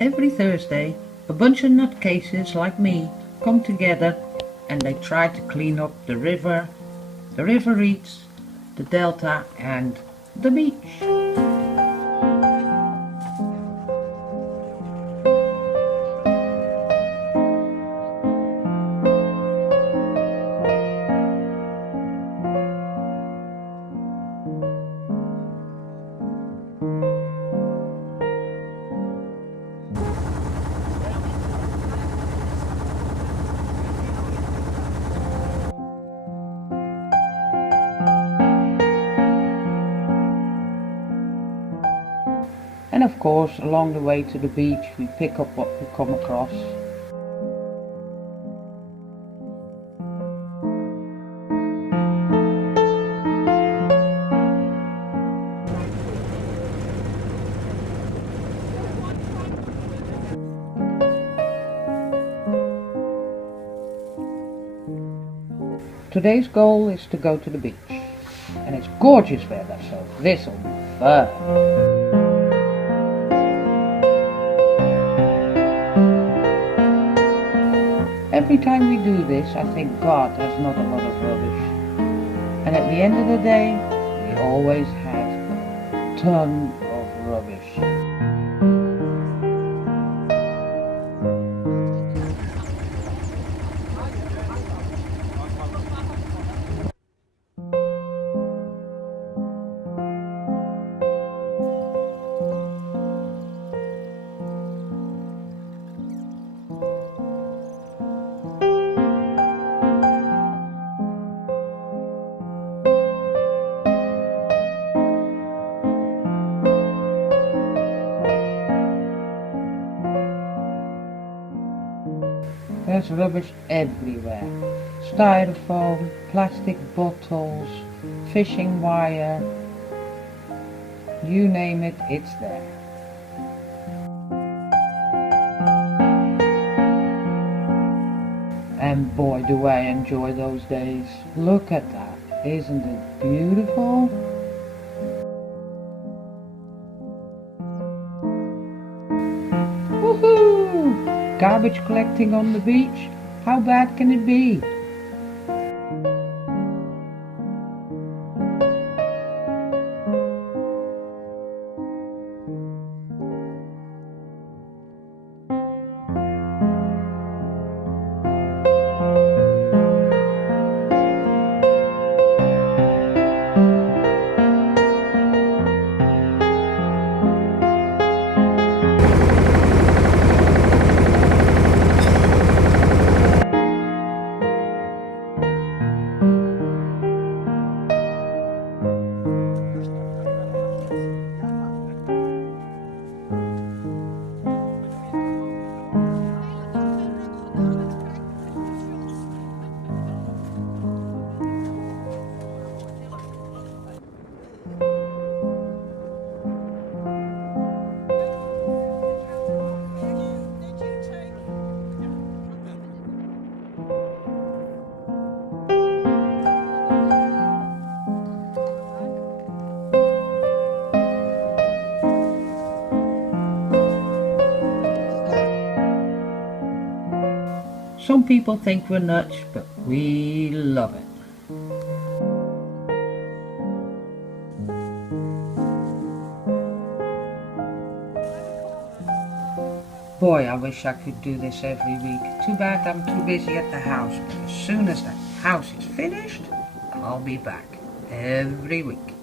Every Thursday, a bunch of nutcases like me come together and they try to clean up the river reeds, the delta and the beach. And of course, along the way to the beach, we pick up what we come across. Today's goal is to go to the beach, and it's gorgeous weather, so this'll be fun. Every time we do this, I think God has not a lot of rubbish. And at the end of the day, we always have a ton of rubbish. There's rubbish everywhere. Styrofoam, plastic bottles, fishing wire, you name it, it's there. And boy, do I enjoy those days. Look at that, isn't it beautiful? Woohoo! Garbage collecting on the beach? How bad can it be? Some people think we're nuts, but we love it. Boy, I wish I could do this every week. Too bad I'm too busy at the house, but as soon as the house is finished, I'll be back every week.